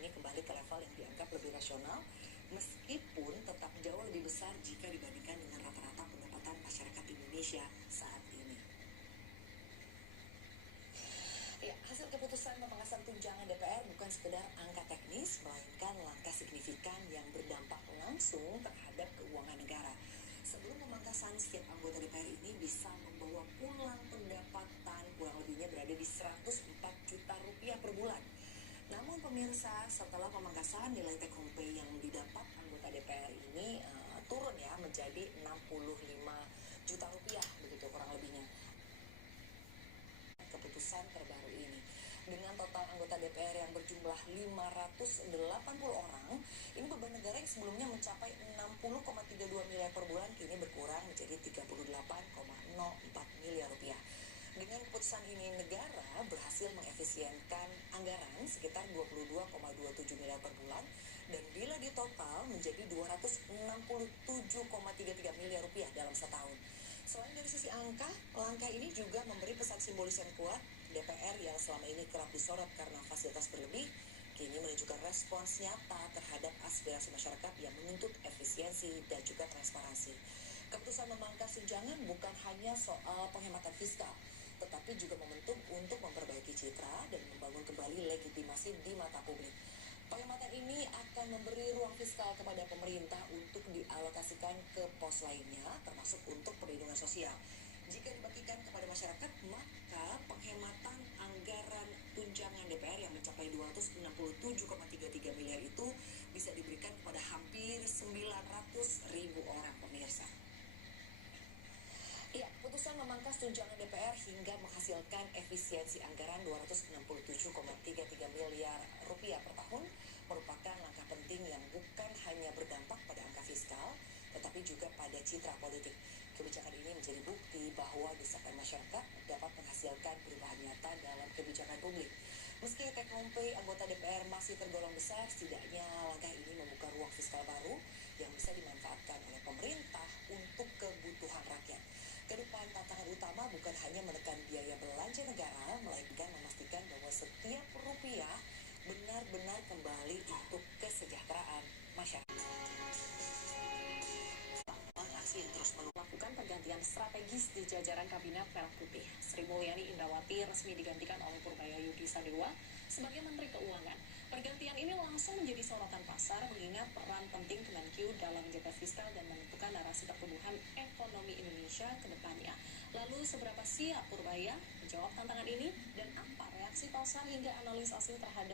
ini kembali ke level yang dianggap lebih rasional, meskipun tetap jauh lebih besar jika dibandingkan dengan rata-rata pendapatan masyarakat Indonesia saat ini. Ya, hasil keputusan pemangkasan tunjangan DPR bukan sekedar angka teknis, melainkan langkah signifikan yang berdampak langsung terhadap keuangan negara. Sebelum pemangkasan, setiap anggota DPR ini bisa membawa pulang pendapatan kurang lebihnya berada di 104 juta rupiah per bulan. Namun pemirsa, setelah pemangkasan, nilai take home pay yang didapat anggota DPR ini turun ya menjadi 65 juta rupiah, begitu kurang lebihnya. Keputusan terbaru ini dengan total anggota DPR yang berjumlah 580 orang, ini beban negara yang sebelumnya mencapai 60,32 miliar per bulan kini berkurang menjadi 38,04 miliar rupiah. Dengan keputusan ini, negara berhasil mengefisienkan anggaran sekitar 22,27 miliar per bulan dan bila ditotal menjadi 267,33 miliar rupiah dalam setahun. Selain dari sisi angka, langkah ini juga memberi pesan simbolis yang kuat. DPR yang selama ini kerap disorot karena fasilitas berlebih, kini menunjukkan respons nyata terhadap aspirasi masyarakat yang menuntut efisiensi dan juga transparansi. Keputusan memangkas tunjangan bukan hanya soal penghematan fiskal, tetapi juga momentum untuk memperbaiki citra dan membangun kembali legitimasi di mata publik. Penghematan ini akan memberi ruang fiskal kepada pemerintah untuk dialokasikan ke pos lainnya, termasuk untuk perlindungan sosial. Jika dibagikan kepada masyarakat, maka penghematan anggaran tunjangan DPR yang mencapai 267,33 miliar itu bisa diberikan kepada hampir 900.000 orang pemirsa. Ya, putusan memangkas tunjangan DPR hingga menghasilkan efisiensi anggaran 267,33 miliar rupiah per tahun merupakan langkah penting yang bukan hanya berdampak pada angka fiskal, tetapi juga pada citra politik. Kebijakan ini menjadi bukti bahwa desakan masyarakat dapat menghasilkan perubahan nyata dalam kebijakan publik. Meski take home pay anggota DPR masih tergolong besar, setidaknya langkah ini membuka ruang fiskal baru yang bisa dimanfaatkan oleh pemerintah untuk kebutuhan rakyat. Kedepan tantangan utama bukan hanya menekan biaya belanja negara, melainkan memastikan bahwa setiap rupiah benar-benar kembali untuk kesejahteraan masyarakat. Aksi yang terus melakukan pergantian strategis di jajaran Kabinet Merah Putih. Sri Mulyani Indrawati resmi digantikan oleh Purbaya Yudi Sadewa sebagai Menteri Keuangan. Pergantian ini langsung menjadi sorotan pasar mengingat peran penting Kemenkyu dalam menjaga fiskal dan menentukan narasi pertumbuhan ekonomi Indonesia ke depannya. Lalu seberapa siap Purbaya menjawab tantangan ini dan apa reaksi pasar hingga analis asing terhadap